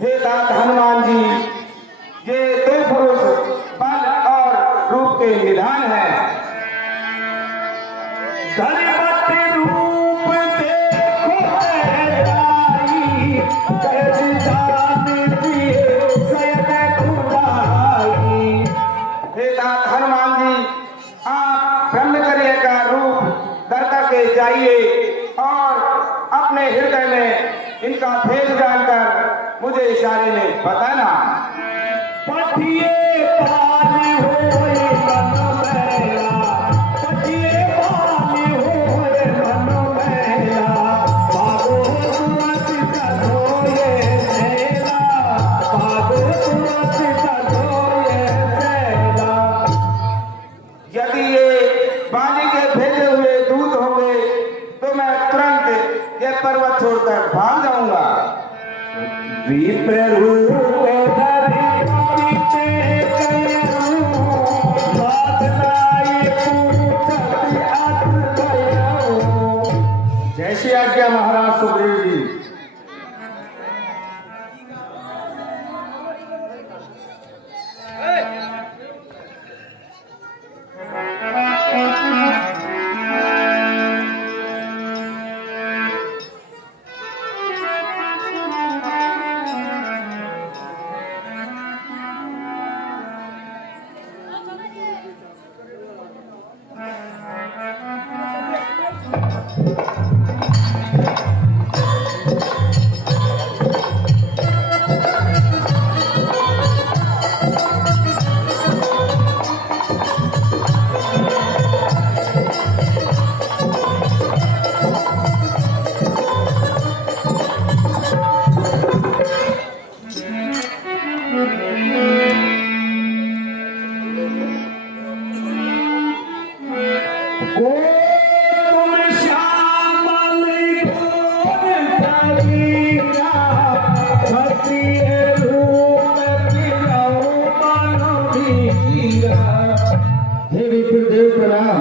हे दात हनुमान जी, ये दो पुरुष बल और रूप के निधान है। धनवती रूप देखो ऐराई, कैसी जान दिए सयन तुराई। हे दात हनुमान जी, आप ब्रह्मचर्य का रूप धर करके जाइए और अपने हृदय में इनका भेद जानकर मुझे इशारे में बताना। पठिए पानी होए मन मैला, पठिए पानी होए मन मैला, भागो तुरंत धोए सैला, भागो तुरंत धोए सैला। यदि ये बाली के भेजे हुए दूत होंगे तो मैं तुरंत ये पर्वत छोड़कर भाग जाऊंगा। विप्र रूप धरि पीते कयऊ, साधनाई पूछति अत कयऊ। जैसी आज्ञा महाराज सुग्रीव जी। हे विप्र प्रणाम।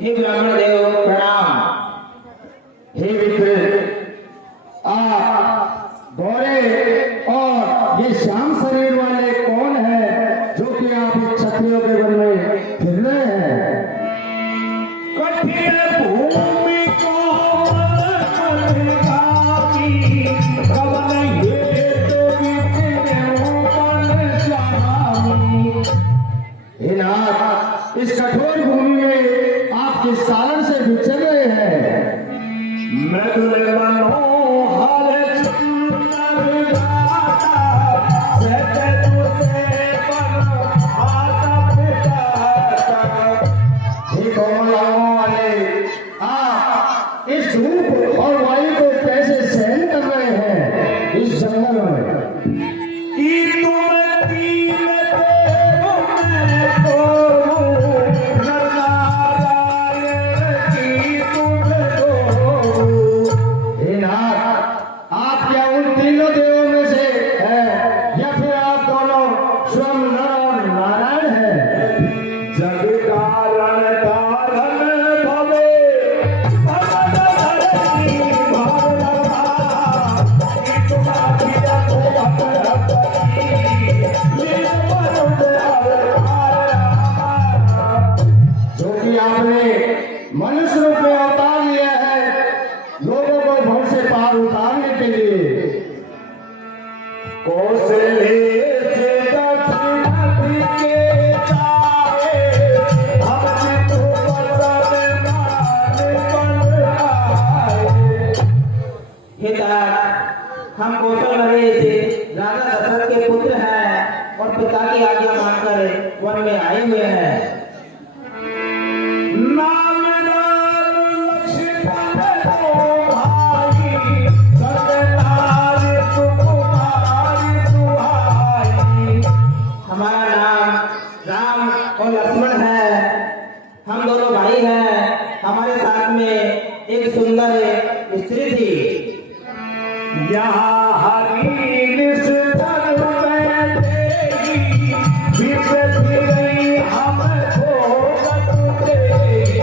हे ब्राह्मण देव प्रणाम। हे विप्र, आप गोरे और ये श्याम शरीर वाले कौन है जो कि आप इस क्षत्रियों के वन में फिर रहे हैं? कठिन भूमि को की कवन हेतु विपिन स्वामी। हे नाथ, इस कठोर भूमि में आप किस कारण से विचर रहे हैं? मृदुल मनोहर सुंदर गाता, सहज तुझे पर हाथ पिटाता। हे कोमल आंखों वाले, आप इस धूप और वायु को कैसे सहन कर रहे हैं इस जंगल में? कि तुम तीन देव मैं तो नर नारायण की तुम दो। हे नाथ, आप क्या उन तीनों देवों में से हैं या फिर आप दोनों स्वयं नर और नारायण हैं? जग कारण धारण भवे, भवन धरणी भावना, कि तुम अखिल को अपरपति, निर्मल अवतार। जो कि आपने मनुष्य रूप में अवतार लिया है लोगों को भव से पार उतारने के लिए। कौशले से दक्षिण के जाए, हम चित्त वसन मान बन आए। हे तात, हम कौशल नगरी से राजा दशरथ के पुत्र हैं और पिता की आज्ञा मानकर वन में आए हुए हैं। नाम राम लक्ष्मण दो भाई, सत्यनारायण सुकुमार सुहाई। हमारा नाम राम और लक्ष्मण है, हम दोनों भाई हैं। हमारे साथ में एक सुंदर स्त्री थी। यहाँ हरि निष्ठर बैठेगी, विपद गई हमको बतुतेगी।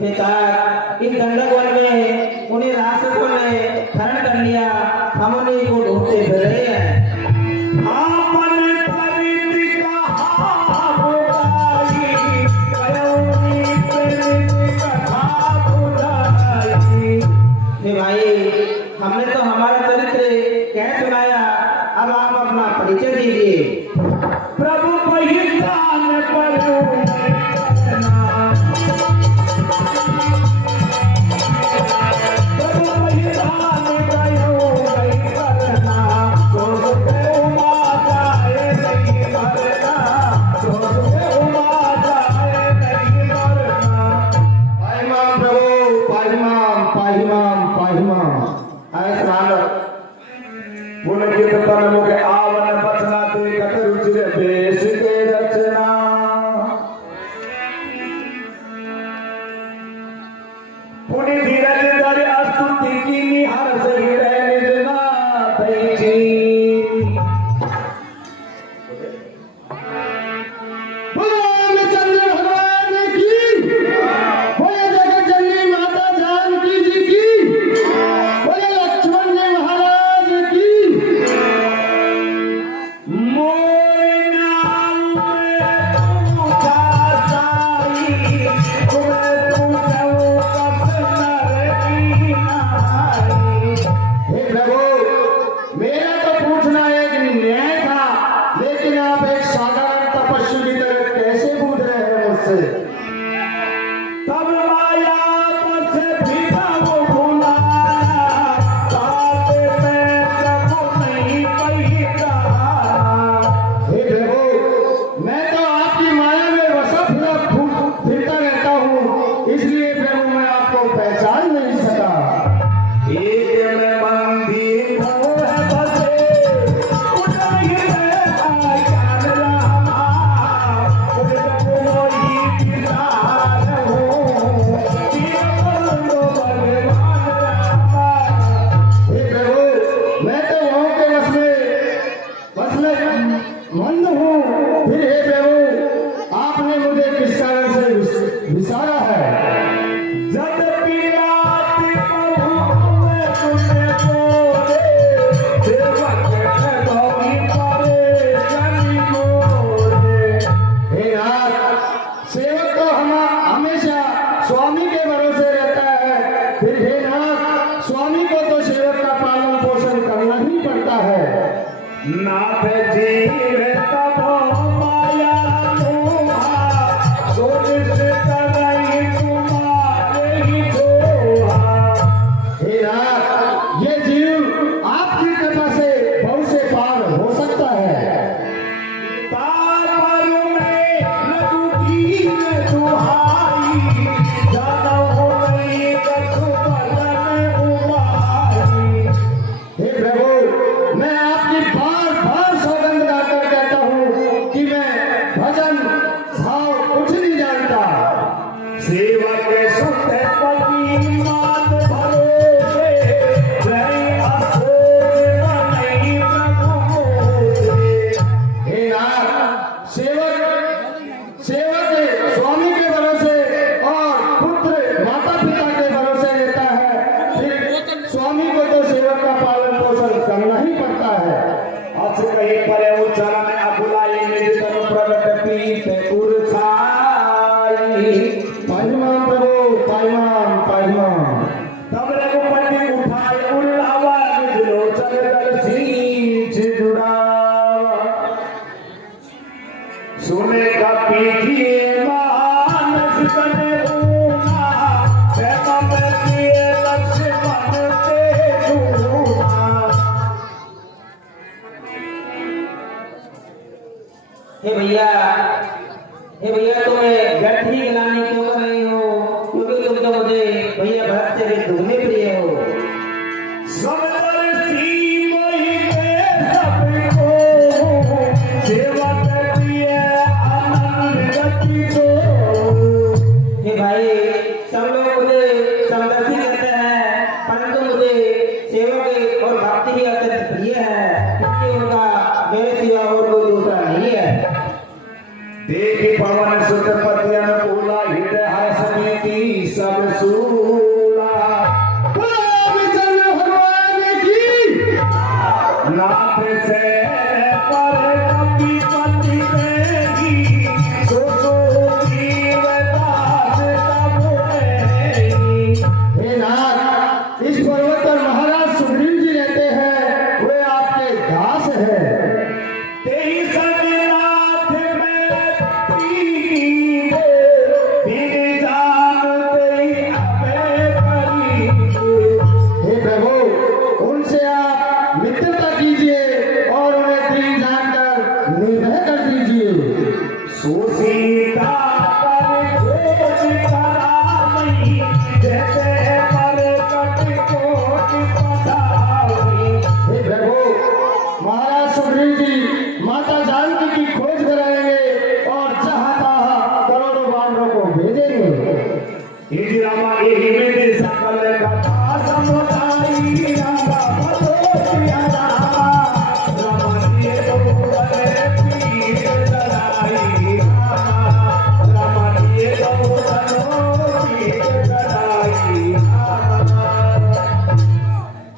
हे तात, इस दंडक वन में उन्हें रास्ते बताइए, हमने तो हमारा चरित्र कह सुनाया, अब आप अपना परिचय दीजिए। प्रभु पहिचान परो करना, प्रभु पहिचान परो करना, सोच पे उमा जाए नहीं मरना, सोच पे उमा जाए नहीं मरना। पाहिमाम प्रभु, पाहिमाम, पाहिमाम, पाहिमाम। अरे स्मारक पुन कीर्तन मुख आवन बचना देखत रुचिर बेस के रचना। पुनि धीरज धर स्तुति की निहार सही रहने ना थी। बोलो रामचंद्र भगवान की, बोले जगत जननी माता जानकी जी की, बोले लक्ष्मण जी महाराज की। मोर नाम पूछा साई, तुम पूछो कस नर की नाई। हे प्रभु, मेरा तो पूछना एक न्याय था, लेकिन आप एक साधारण तपस्वी की तरह कैसे पूछ रहे हैं मुझसे? तब माया बस फिरा वो भुलाया, ताते में प्रभु नहीं पहिचाना। हे प्रभु, मैं तो आपकी माया में वसा फिरता रहता हूँ, इसलिए प्रभु मैं आपको पहचान नहीं सका। एक में बंदी मोह बसे, उठाई रहता ज्ञान रामा, उधर कोई किसान हो, जीवन लो भगवान रामा। हे प्रभु, मैं तो वहाँ के बस में मंद हूँ, फिर हे प्रभु आपने मुझे किस कारण से विसारा है? जब पिरात प्रभु में तुझे बोले, सेवक गौरी परे जनी मोरे। हे नाथ, सेवक तो हमेशा स्वामी के भरोसे रहता है, फिर हे नाथ, स्वामी को तो सेवक का पालन पोषण करना ही पड़ता है। नाथ जीव तब माया मोहा, सोच से करई तुम्हारे ही जोहा। हे नाथ, ये जीव आपकी कृपा से भव से पार हो सकता है। तारू में लघु दीन दुहाई, जानौ नहीं कछु बदन उबाई। हे प्रभु, मैं आपकी बार बार सौगंध गाकर कहता हूँ कि मैं भजन भाव कुछ नहीं जानता। सेवक सुत पति मान भरोसे,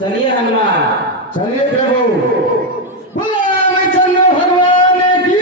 चलिए हनुमान। चलिए प्रभु। बोलो रामचंद्र भगवान की।